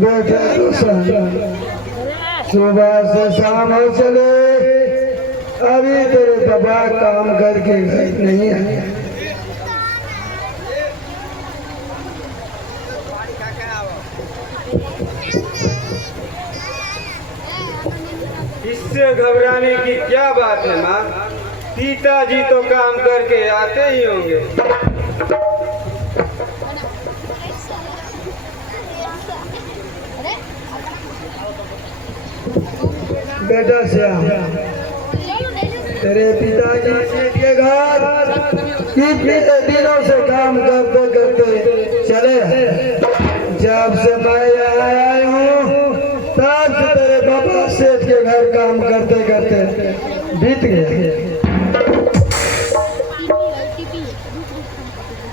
बेटा सुबह से शाम हो चले, अभी तेरे पापा काम करके घर नहीं आए। इससे घबराने की क्या बात है माँ? पिताजी तो काम करके आते ही होंगे। बेटा श्याम, तेरे पिताजी के घर कितने दिनों से काम करते करते चले हैं। जब से मैं यहाँ आया हूँ तब से तेरे पापा सेठ के घर काम करते करते बीत गए।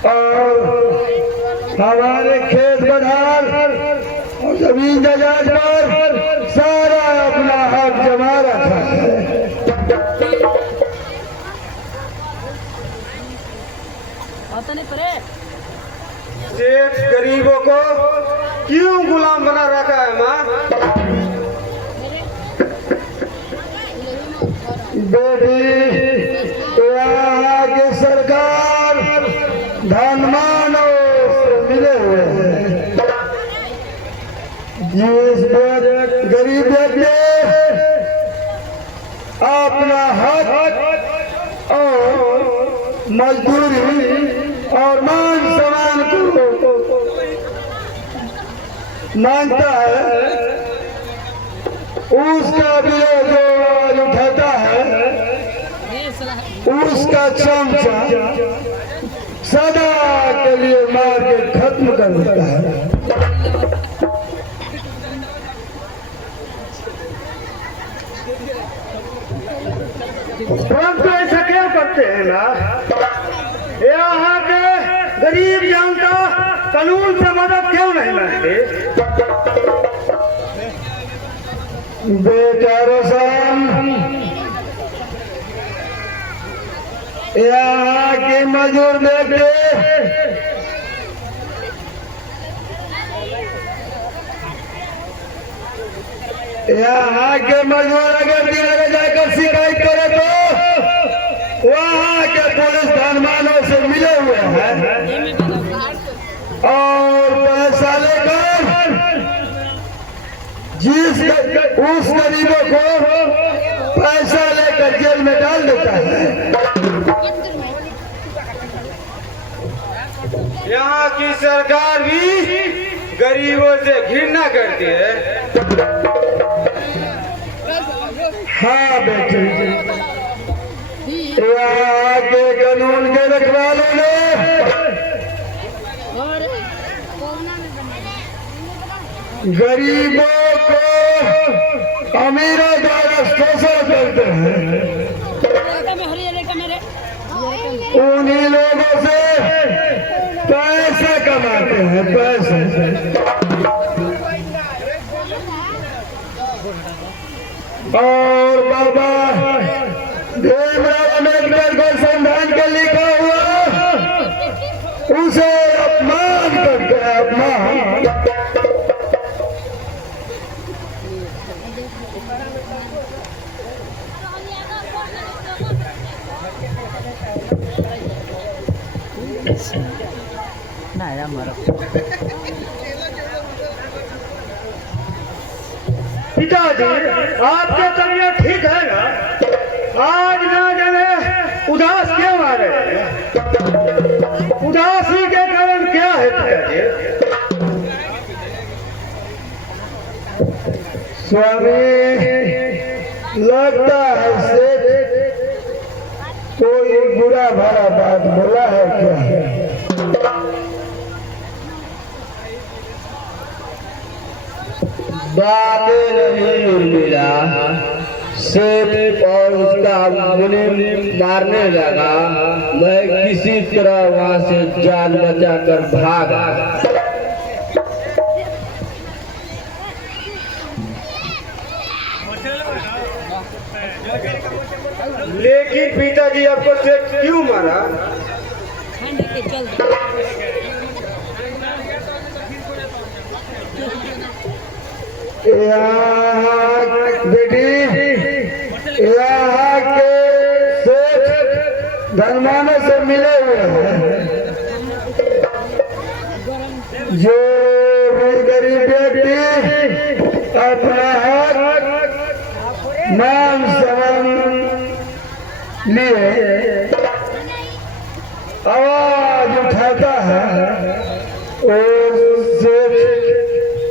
और हमारे खेत बधार और जमीन जायदाद पर सारा अपना हक जमा रखा है। सेठ गरीबों को क्यों गुलाम बना रखा है माँ? बेटी, यहाँ की सरकार धनवानों से मिले हुए हैं। जिस गरीब व्यक्ति अपना हक और मजदूरी और मान सम्मान को मांगता है, उसका विरोध जो आवाज उठाता है, उसका चमचा सदा के लिए मार के खत्म कर देता है। हम तो ऐसा क्यों करते हैं ना? यहाँ के गरीब जनता कानून से मदद क्यों नहीं मांगते? बेटा रोशन, यहाँ के मजदूर बेटे यहाँ के मजदूर अगर दिन जाकर शिकायत करे तो वहाँ के पुलिस धनवानों से मिले हुए हैं और पैसा लेकर उस गरीबों को पैसा लेकर जेल में डाल देता है। यहाँ की सरकार भी गरीबों से घृणा करती है। हाँ बेटे, यहाँ के कानून के रखवालों ने गरीबों को अमीरों द्वारा शोषण करते हैं। उन्हीं लोगों से पैसा कमाते हैं, पैसे। और बाबा भीमराव अम्बेडकर को संविधान के लिखा हुआ उसे अपमान करते हैं, अपमान। पिताजी, आपकी तबीयत ठीक है ना? आज ना जाने उदास क्यों आ रहे हैं? उदासी के कारण क्या है पिताजी? स्वामी, लगता है सेठ कोई बुरा भरा बात बोला है क्या? बातें नहीं उर्मिला, सेठ और उसका मुनीम मारने लगा। मैं किसी तरह वहां से जान बचाकर भागा। लेकिन पिताजी आपको सेठ क्यों मारा? बेटी यहाँ के सेठ धनवानों से मिले हुए हैं। जो भी गरीब व्यक्ति अपना हक मान सम्मान लिए आवाज उठाता है, उस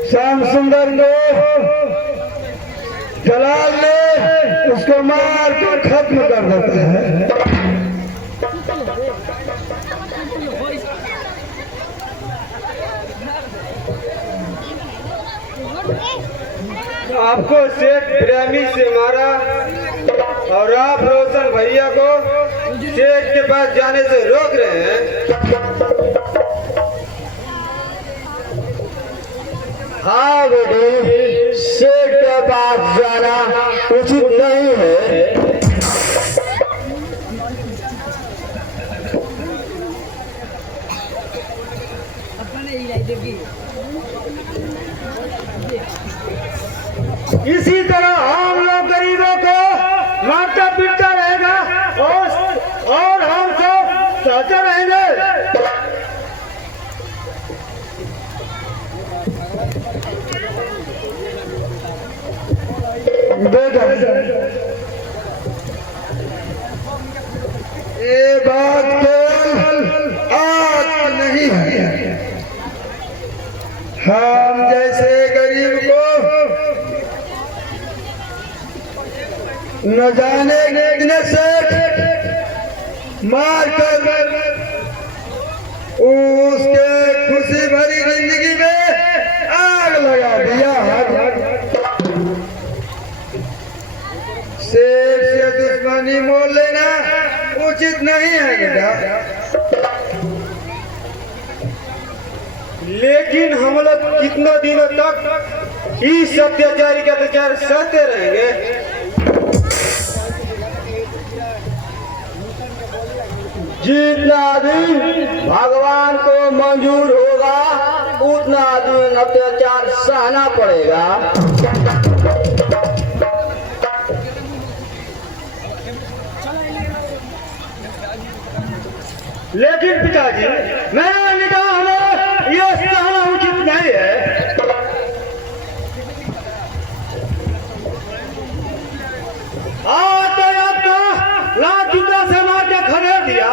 श्याम सुंदर को जलाल में उसको मार के खत्म कर देता है। आपको सेठ प्रेमी से मारा और आप रोशन भैया को सेठ के पास जाने से रोक रहे हैं। हाँ बेटी, सेठ के पास जाना उचित नहीं है। इसी तरह हम लोग गरीबों को मारता पीटता रहेगा और हम सब सहते रहेंगे। ये बात केवल आज नहीं है। हम जैसे गरीब को न जाने कितने सेठ मार कर उसके खुशी भरी जिंदगी में आग लगा दिया। सेठ से दुश्मनी मोल लेना उचित नहीं है बेटा। लेकिन हम लोग कितने दिनों तक इस अत्याचारी का अत्याचार सहते रहेंगे? जितना दिन भगवान को मंजूर होगा उतना दिन अत्याचार सहना पड़ेगा। लेकिन पिताजी, मेरा निगाह में यह सहना उचित नहीं है। आज तो आपको लात जूता से मार के खदेड़ दिया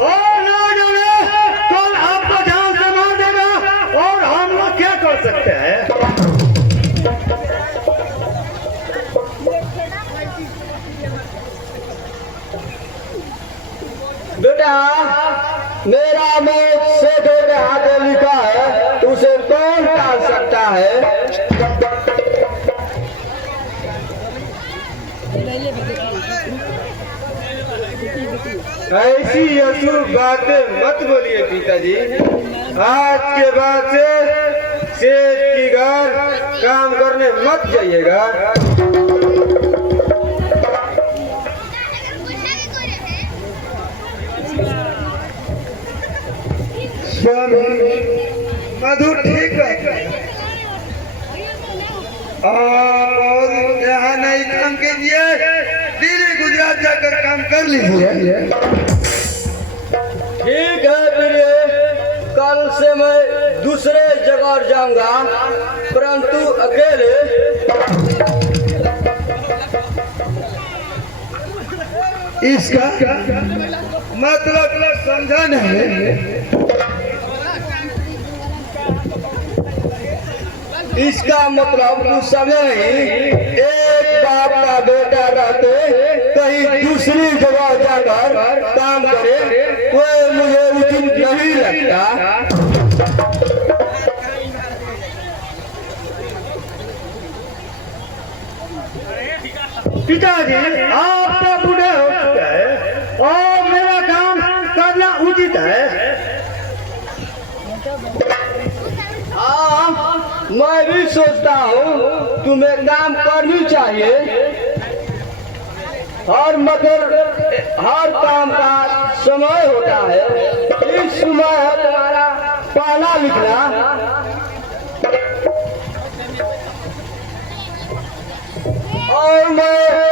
और ना जाने कल आपको जान से मार देगा और हम लोग क्या कर सकते हैं? बेटा, मेरा मौत सेठों के हाथों लिखा है, उसे कौन टाल सकता है? ऐसी अशुभ बातें मत बोलिए पिताजी। आज के बाद से सेठ की घर काम करने मत जाइएगा। मधु ठीक है और यहाँ नहीं काम कीजिए, दिल्ली गुजरात जाकर काम कर लीजिए। ठीक है प्रिय, कल से मैं दूसरे जगह जाऊंगा, परंतु अकेले। इसका मतलब समझा नहीं। इसका मतलब कुछ समझे नहीं। एक बाप का बेटा रहते कहीं दूसरी जगह जाकर काम करे, वो मुझे उचित नहीं लगता। पिताजी, आप तो बूढ़े हो चुके हैं और मेरा काम करना उचित है। हाँ, मैं भी सोचता हूँ तुम्हें काम करनी चाहिए, और मगर हर काम का समय होता है। इस समय है तुम्हारा पढ़ना लिखना, और मैं